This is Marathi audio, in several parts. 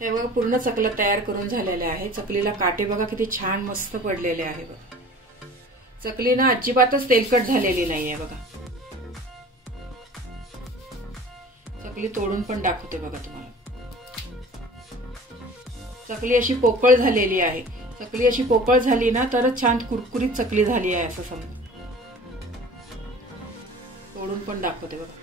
हे बघा पूर्ण चकलं तयार करून झालेले आहे। चकलीला काटे बघा किती छान मस्त पडलेले आहे बघा। चकली ना अजिबातच तेलकट झालेली नाहीये बघा। चकली तोडून पण दाखवते बघा तुम्हाला। चकली अशी पोकळ झालेली आहे। चकली अशी पोकळ झाली ना तरच छान कुरकुरीत चकली झाली आहे असं समजा। तोडून पण दाखवते बघा।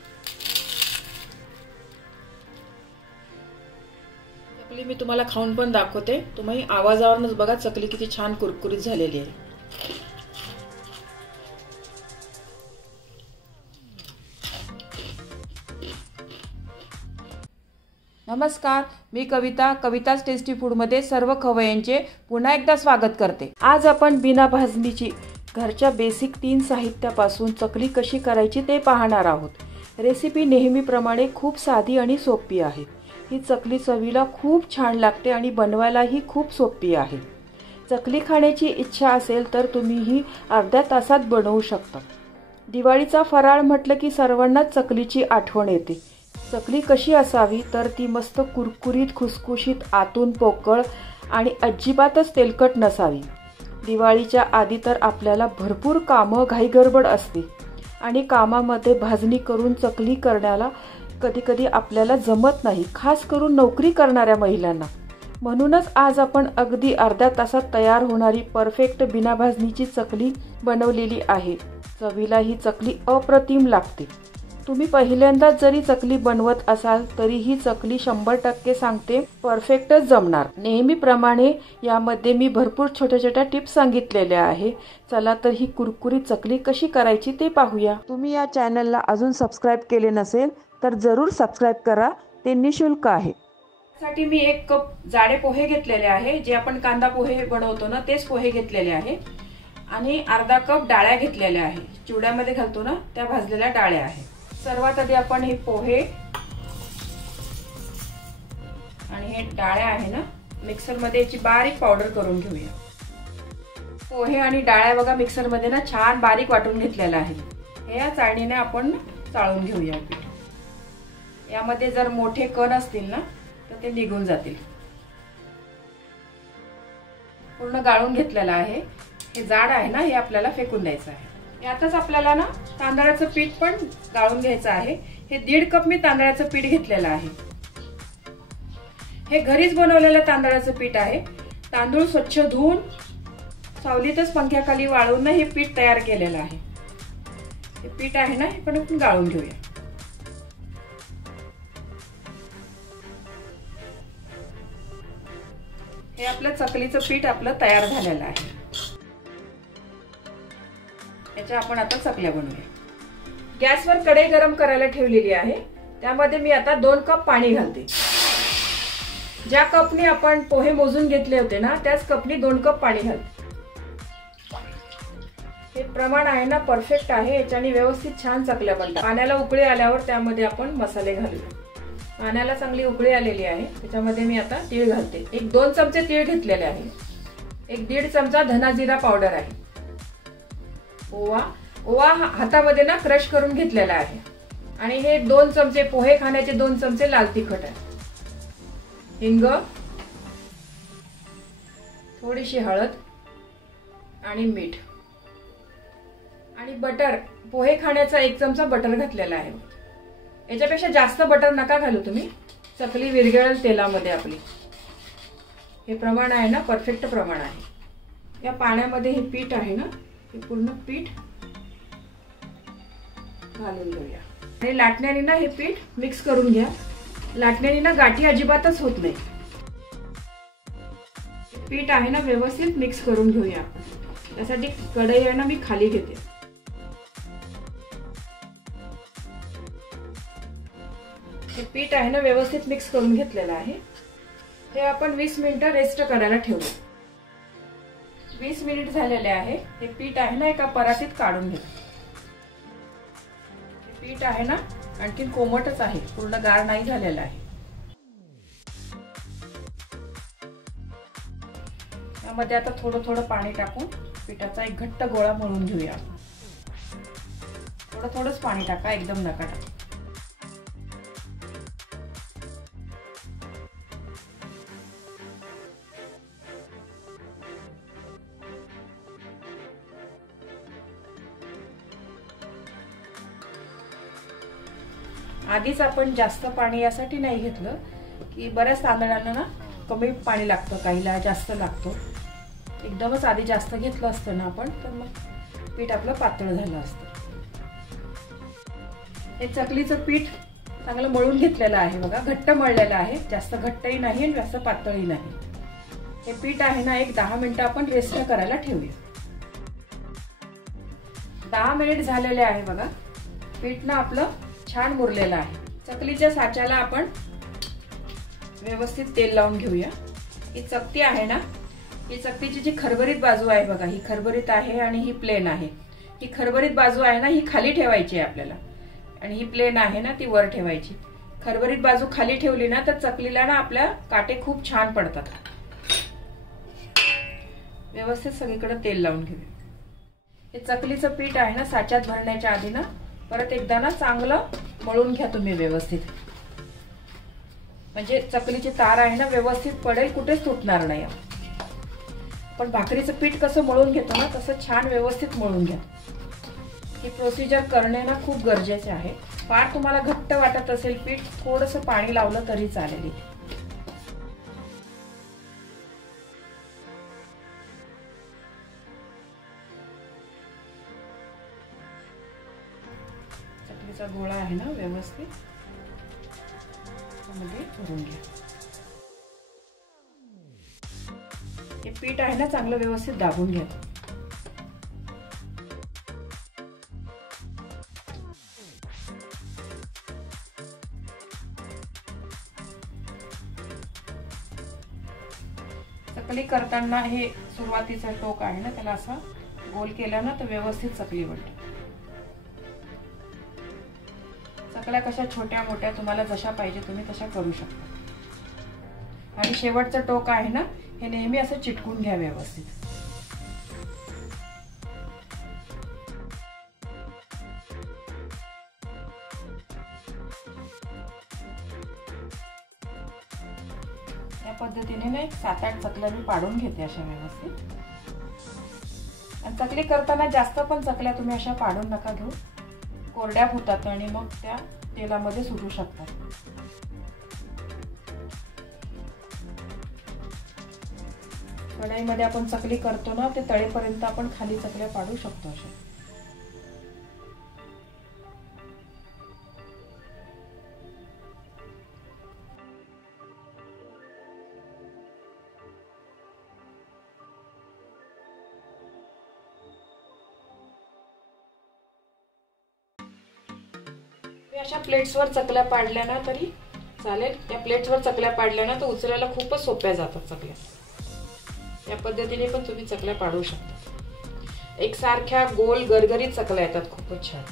चकली मी तुम्हाला खाऊन पण दाखवते। तुम्ही आवाजावरूनच बघा चकली किती छान कुरकुरीत झालेली आहे। नमस्कार, मी कविता, कविताच टेस्टी फूड मध्ये सर्व खवय्यांचे पुन्हा एकदा स्वागत करते। आज आपण बिना भाजणीची घरच्या बेसिक 3 साहित्यापासून चकली कशी करायची ते पाहणार आहोत। रेसिपी नेहमीप्रमाणे खूप साधी आणि सोपी आहे। ही चकली चवीला खूप छान लागते आणि बनवायलाही खूप सोपी आहे। चकली खाण्याची इच्छा असेल तर तुम्ही ही अर्ध्या तासात बनवू शकता। दिवाळीचा फराळ म्हटलं की सर्वांनाच चकलीची आठवण येते। चकली कशी असावी तर ती मस्त कुरकुरीत, खुसखुशीत, आतून पोकळ आणि अजिबातच तेलकट नसावी। दिवाळीच्या आधी तर आपल्याला भरपूर कामं घाईगडबड असते आणि कामामध्ये भाजणी करून चकली करण्याला कधी-कधी आपल्याला जमत नाही, खास करून नोकरी करणाऱ्या महिलांना। म्हणूनच आज आपण अगदी अर्ध्या तासात तयार होणारी परफेक्ट बिना भाजणीची चकली बनवलेली आहे। चवीला ही चकली अप्रतिम लागते। तुम्ही पहिल्यांदाच जरी चकली बनवत असाल तरी ही चकली 100% सांगते परफेक्टच जमणार। नेहमीप्रमाणे यामध्ये मी भरपूर छोट्या-छोट्या टिप्स सांगितलेल्या आहे। चला तर ही कुरकुरीत चकली कशी करायची ते पाहूया। तुम्ही या चॅनलला अजून सबस्क्राइब केले नसेल तर जरूर सबस्क्राइब करा, ते निशुल्क आहे। त्यासाठी मी 1 कप जाडे पोहे घेतलेले आहे। जे आपण कांदा पोहे बनवतो ना तेच पोहे घेतलेले आहे आणि अर्धा कप डाळ्या घेतलेल्या आहे। चिवड्यामध्ये घालतो ना त्या भाजलेल्या डाळ्या आहे। सर्वात आधी आपण हे पोहे आणि हे डाळ्या आहे ना मिक्सर मध्ये याची बारीक पावडर करून घेऊया। पोहे आणि डाळ्या बघा मिक्सर मध्ये ना छान बारीक वाटून घेतलेला आहे। हे या चाळणीने आपण चाळून घेऊया पीठ। यामध्ये जर मोठे कण असतील ना तर ते निघून जातील। पूर्ण गाळून घेतलेला आहे। हे जाड आहे ना हे आपल्याला फेकून द्यायचं आहे। यातच आपल्याला ना तांदळाचं पीठ पण गाळून घ्यायचं आहे। हे 1.5 कप मी तांदळाचं पीठ घेतलेलं आहे। हे घरीच बनवलेलं तांदळाचं पीठ आहे। तांदूळ स्वच्छ धुवून सावलीतच पंख्याखाली वाळवून हे पीठ तयार केलेलं आहे। हे पीठ आहे ना हे पण आपण गाळून घेऊया। हे आपलं चकलीचं पीठ आपलं तयार झालेलं आहे। याच्या आपण आता चकल्या बनवूया। गॅसवर कढई गरम करायला ठेवलेली आहे। त्यामध्ये मी आता 2 कप पाणी घालते। ज्या कपने आपण पोहे मोजून घेतले होते ना त्याच कपने 2 कप पाणी घालते। हे प्रमाण आहे ना परफेक्ट आहे। याच्याने व्यवस्थित छान चकल्या बनतात। पाण्याला उकळी आल्यावर त्यामध्ये आपण मसाले घालूया। पाण्याला चांगली उकळी आलेली आहे। त्याच्यामध्ये मी आता तीळ घालते। 1-2 चमचे तीळ घेतलेले आहे। 1-1.5 चमचा धना जिरा पावडर आहे। ओवा हातामध्ये ना क्रश करून घेतलेला आहे आणि हे 2 चमचे पोहे खाण्याचे 2 चमचे लाल तिखट आहे। हिंग, थोडीशी हळद आणि मीठ आणि बटर। पोहे खाण्याचा 1 चमचा बटर घातलेला आहे। याच्यापेक्षा जास्त बटर नका घालू तुम्ही, चकली विरघळेल तेलामध्ये आपली। हे प्रमाण आहे ना परफेक्ट प्रमाण आहे। या पाण्यामध्ये हे पीठ आहे ना हे पूर्ण पीठ घालून घेऊया आणि लाटण्याने ना हे पीठ मिक्स करून घ्या। लाटण्याने ना गाठी अजिबातच होत नाही। पीठ आहे ना व्यवस्थित मिक्स करून घेऊया। त्यासाठी कढई आहे ना मी खाली घेते। हे पीठ आहे ना व्यवस्थित मिक्स करून घेतलेलं आहे। हे आपण 20 मिनिटं रेस्ट करायला ठेवू। 20 मिनिट झालेले आहे। हे पीठ आहे ना एका परातीत काढून घ्या। पीठ आहे ना आणखी कोमटच आहे, पूर्ण गार नाही झालेलं आहे। यामध्ये आता थोडं थोडं पाणी टाकून पिठाचा एक घट्ट गोळा मळून घेऊया। थोडं थोडंच पाणी टाका, एकदम नका टाकू। आधीच आपण जास्त पाणी यासाठी नाही घेतलं की बऱ्याच तांदळांना ना कमी पाणी लागतं, काहीला जास्त लागतो. एकदमच आधी जास्त घेतलं असतं ना आपण तर मग पीठ आपलं पातळ झालं असतं. हे चकलीचं पीठ चांगलं मळून घेतलेलं आहे बघा, घट्ट मळलेलं आहे, जास्त घट्टही नाही आणि जास्त पातळही नाही. हे पीठ आहे ना एक 10 मिनिटं आपण रेस्ट करायला ठेवूया. 10 मिनिट झालेले आहे बघा, पीठ ना आपलं छान मुरलेलं आहे. चकलीच्या साच्याला आपण व्यवस्थित तेल लावून घेऊया. ही चकती आहे ना, ही चकतीची जी खरबरीत बाजू आहे बघा, ही खरबरीत आहे आणि ही प्लेन आहे. ही खरबरीत बाजू आहे ना ही खाली ठेवायची आहे आपल्याला आणि ही प्लेन आहे ना ती वर ठेवायची. खरबरीत बाजू खाली ठेवली ना तर चकलीला ना आपल्या काटे खूप छान पडतात. व्यवस्थित सगळीकडे तेल लावून घेऊया. हे चकलीचं पीठ आहे ना साच्यात भरण्याच्या आधी ना परत एकदा ना चांगलं मळून घ्या तुम्ही व्यवस्थित, म्हणजे चकलीची तार आहे ना व्यवस्थित पडेल, कुठेच तुटणार नाही. पण भाकरीचं पीठ कसं मळून घेतो ना तसं छान व्यवस्थित मळून घ्या. ही प्रोसिजर करणे ना खूप गरजेचे आहे. फार तुम्हाला घट्ट वाटत असेल पीठ, थोडंसं पाणी लावलं तरी चालेल. चकलीचा गोळा आहे ना व्यवस्थित मध्ये भरून घ्या. हे पीठ आहे ना चांगलं व्यवस्थित दाबून घ्या. चकली करताना हे सुरुवातीचं टोक आहे ना त्याला असं गोल केला ना तर व्यवस्थित चकली बनते. चकल्या कशा छोट्या मोठ्या तुम्हाला जशा पाहिजे तुम्ही तशा करू शकता. आणि शेवटचं टोक आहे ना हे नेहमी असं चिटकून घ्या व्यवस्थित. या पद्धतीने ना 7-8 चकल्या मी पाडून घेते अशा व्यवस्थित. आणि चकली करताना जास्त पण चकल्या तुम्ही अशा पाडून नका घेऊ, कोरड्या होतात आणि मग त्या तेलामध्ये सुटू शकतात. कढईमध्ये आपण चकली करतो ना ते तळेपर्यंत आपण खाली चकल्या पाडू शकतो अशा. अशा प्लेट्सवर चकल्या पाडल्या ना तरी चालेल. या प्लेट्सवर चकल्या पाडल्या ना तर उचलायला खूपच सोप्या जातात चकल्या. या पद्धतीने पण तुम्ही चकल्या पाडू शकता. एकसारख्या गोल गरगरीत चकल्या येतात खूपच छान.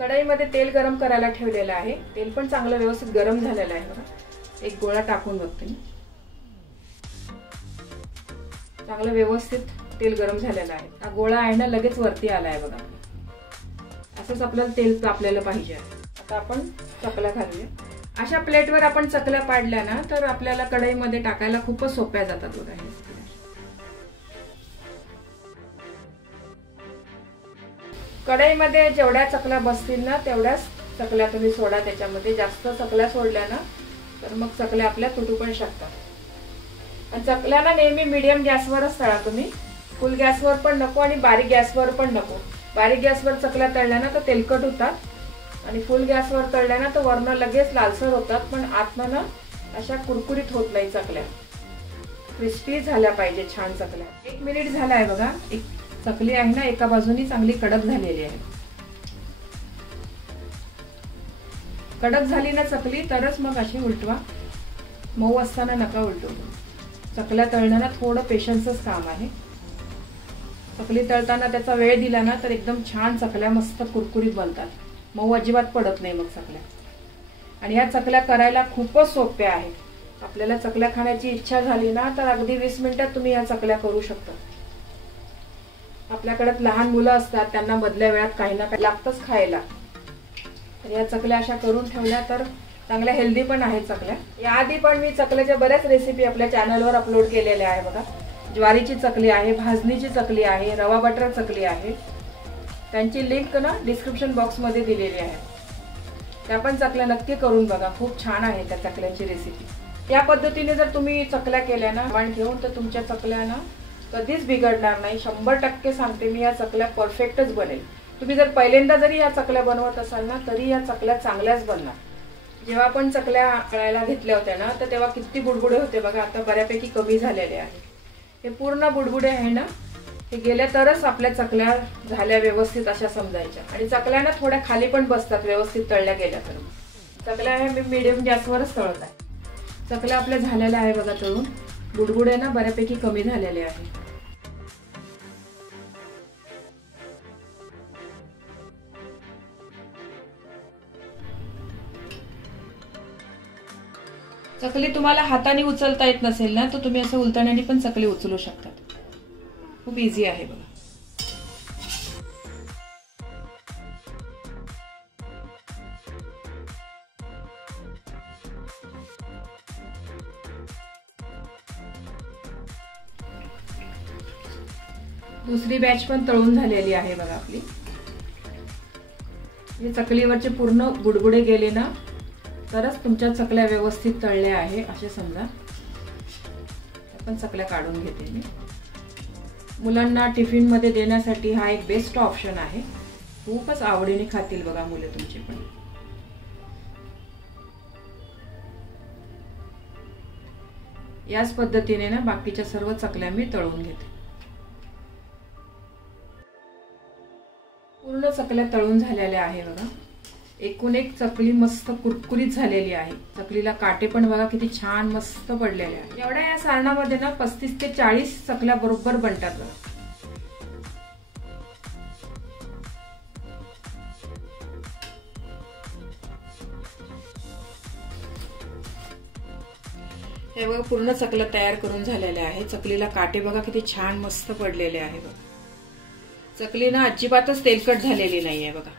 कढईमध्ये तेल गरम करायला ठेवलेलं आहे. तेल पण चांगलं व्यवस्थित गरम झालेलं आहे बघा. एक गोळा टाकून बघते. चांगलं व्यवस्थित तेल गरम झालेलं आहे. हा गोळा आहे ना लगेच वरती आलाय बघा. असंच आपल्याला तेल तापलेलं पाहिजे. आता आपण चकल्या घालूया. अशा प्लेटवर आपण चकल्या पाडल्या ना तर आपल्याला कढईमध्ये टाकायला खूपच सोप्या जातात बघा. कढईमध्ये जेवढ्या चकल्या बसतील ना तेवढ्याच चकल्या तुम्ही सोडा त्याच्यामध्ये. जास्त चकल्या सोडल्या ना तर मग चकल्या आपल्या तुटू पण शकतात. आणि चकल्याला नेहमी मीडियम गॅसवरच तळा तुम्ही. फुल गॅसवर पण नको आणि बारीक गॅसवर पण नको. बारीक गॅसवर चकल्या तळल्या ना तर तेलकट होतात आणि फुल गॅसवर तळल्या ना तर वरनं लगेच लालसर होतात पण आतनं ना अशा कुरकुरीत होत नाही चकल्या. क्रिस्पी झाल्या पाहिजे छान चकल्या. 1 मिनिट झाला आहे बघा. एक चकली आहे ना एका बाजूनी चांगली कडक झालेली आहे. कडक झाली ना चकली तरच मग अशी उलटवा. मऊ असताना नका उलटू. चकल्या तळताना थोडं पेशन्सच काम आहे. चकली तळताना त्याचा वेळ दिला ना तर एकदम छान चकल्या मस्त कुरकुरीत बनतात. मऊ अजिबात पडत नाही मग चकल्या. आणि ह्या चकल्या करायला खूपच सोप्या आहेत. आपल्याला चकल्या खाण्याची इच्छा झाली ना तर अगदी 20 मिनिटात तुम्ही ह्या चकल्या करू शकता. आपल्याकडे लहान मुलं असतात, त्यांना मधल्या वेळात काही ना काही लागतंच खायला. तर या चकल्या अशा करून ठेवल्या तर चांगल्या हेल्दी पण आहेत चकल्या. याआधी पण मी चकल्याच्या बऱ्याच रेसिपी आपल्या चॅनलवर अपलोड केलेल्या आहे बघा. ज्वारीची चकली आहे, भाजणीची चकली आहे, रवा बटर चकली आहे. त्यांची लिंक ना डिस्क्रिप्शन बॉक्समध्ये दिलेली आहे. त्या पण चकल्या नक्की करून बघा, खूप छान आहे त्या चकल्याची रेसिपी. या पद्धतीने जर तुम्ही चकल्या केल्या ना प्रमाण घेऊन, तर तुमच्या चकल्या ना कधीच बिघडणार नाही. 100% सांगते मी, या चकल्या परफेक्टच बनेल. तुम्ही जर पहिल्यांदा जरी या चकल्या बनवत असाल ना, तरी या चकल्या चांगल्याच बनणार. जेव्हा आपण चकल्या तळायला घेतल्या होत्या ना, तर तेव्हा किती बुडबुडे होते बघा. आता बऱ्यापैकी कमी झालेले आहे. हे पूर्ण बुडबुडे आहे ना, हे गेल्या तरच आपल्या चकल्या झाल्या व्यवस्थित अशा समजायच्या. आणि चकल्या ना थोड्या खाली पण बसतात व्यवस्थित तळल्या गेल्या तर. चकल्या हे मी मीडियम गॅसवरच तळत आहे. चकल्या आपल्या झालेल्या आहे बघा तळून. बुडबुडे ना बऱ्यापैकी कमी झालेले आहे. चकली तुम्हाला हाताने उचलता येत नसेल ना, तर तुम्ही असं उलटण्याने पण चकली उचलू शकतात. खूप इझी आहे बघा. दुसरी बॅच पण तळून झालेली आहे बघा आपली. हे चकलीवरचे पूर्ण बुडबुडे गेले ना, तरच तुमच्या चकल्या व्यवस्थित तळल्या आहे असे समजा. आपण चकल्या काढून घेते मी. मुलांना टिफिन मध्ये देण्यासाठी हा एक बेस्ट ऑप्शन आहे. खूपच आवडीने खातील बघा मुले तुमची पण. याच पद्धतीने ना बाकीच्या सर्व चकल्या मी तळून घेते. पूर्ण चकल्या तळून झालेल्या आहे बघा. एकूण एक चकली मस्त कुरकुरीत झालेली आहे. चकलीला काटे पण बघा किती छान मस्त पडलेले आहे. एवढ्या या सारणामध्ये ना 35 ते 40 चकल्या बरोबर बनतात बघा. हे बघा पूर्ण चकल्या तयार करून झालेल्या आहे. चकलीला काटे बघा किती छान मस्त पडलेले आहे बघा. चकली ना अजिबातच तेलकट झालेली नाहीये बघा.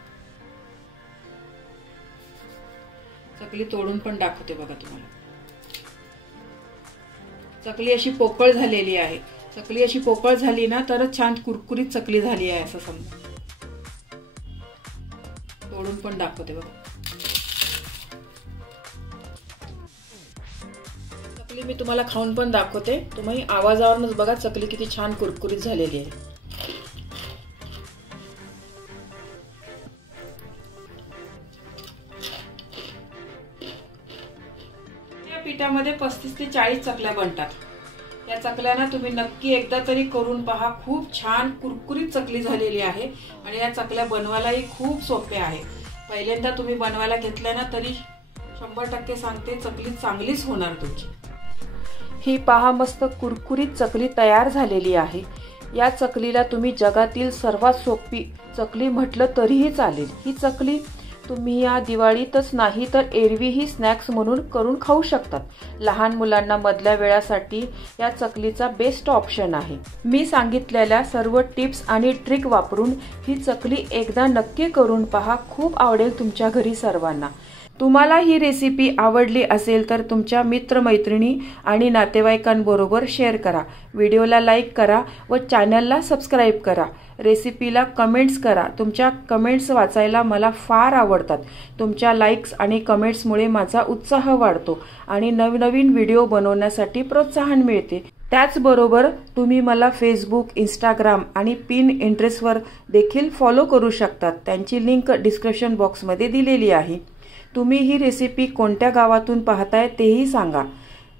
चकली तोडून पण दाखवते बघा तुम्हाला. चकली अशी पोकळ झालेली आहे. चकली अशी पोकळ झाली ना तरच छान कुरकुरीत चकली झाली आहे असं समजा. तोडून पण दाखवते बघा. चकली मी तुम्हाला खाऊन पण दाखवते. तुम्ही आवाजावरूनच बघा चकली किती छान कुरकुरीत झालेली आहे. पिठामध्ये 35 ते 40 चकल्या बनतात. या चकल्याना तुम्ही नक्की एकदा तरी करून पहा. खूप छान कुरकुरीत चकली झालेली आहे. आणि या चकल्या बनवायलाही खूप सोप्या आहे. पहिल्यांदा तुम्ही बनवायला घेतल्या ना तरी 100% सांगते चकली चांगलीच होणार तुमची. ही पहा मस्त कुरकुरीत चकली तयार झालेली आहे. या चकलीला तुम्ही जगातील सर्वात सोपी चकली म्हटलं तरीही चालेल. ही चकली तुम्ही या दिवाळीतच नाही तर एरवीही स्नॅक्स म्हणून करून खाऊ शकतात. लहान मुलांना मधल्या वेळासाठी या चकलीचा बेस्ट ऑप्शन आहे. मी सांगितलेल्या सर्व टिप्स आणि ट्रिक वापरून ही चकली एकदा नक्की करून पहा. खूप आवडेल तुमच्या घरी सर्वांना. तुम्हाला ही रेसिपी आवडली असेल तर तुमच्या मित्रमैत्रिणी आणि नातेवाईकांबरोबर शेअर करा. व्हिडिओला लाईक करा व चॅनलला सबस्क्राईब करा. रेसिपीला कमेंट्स करा. तुमच्या कमेंट्स वाचायला मला फार आवडतात. तुमच्या लाईक्स आणि कमेंट्समुळे माझा उत्साह वाढतो आणि नवनवीन व्हिडिओ बनवण्यासाठी प्रोत्साहन मिळते. त्याचबरोबर तुम्ही मला फेसबुक, इंस्टाग्राम आणि पिनट्रेस्टवर देखील फॉलो करू शकतात. त्यांची लिंक डिस्क्रिप्शन बॉक्समध्ये दिलेली आहे. तुम्ही ही रेसिपी कोणत्या गावातून पाहताय तेही सांगा.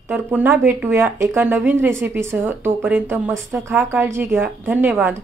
तर पुन्हा भेटूया एका नवीन रेसिपीसह. तोपर्यंत मस्त खा, काळजी घ्या. धन्यवाद.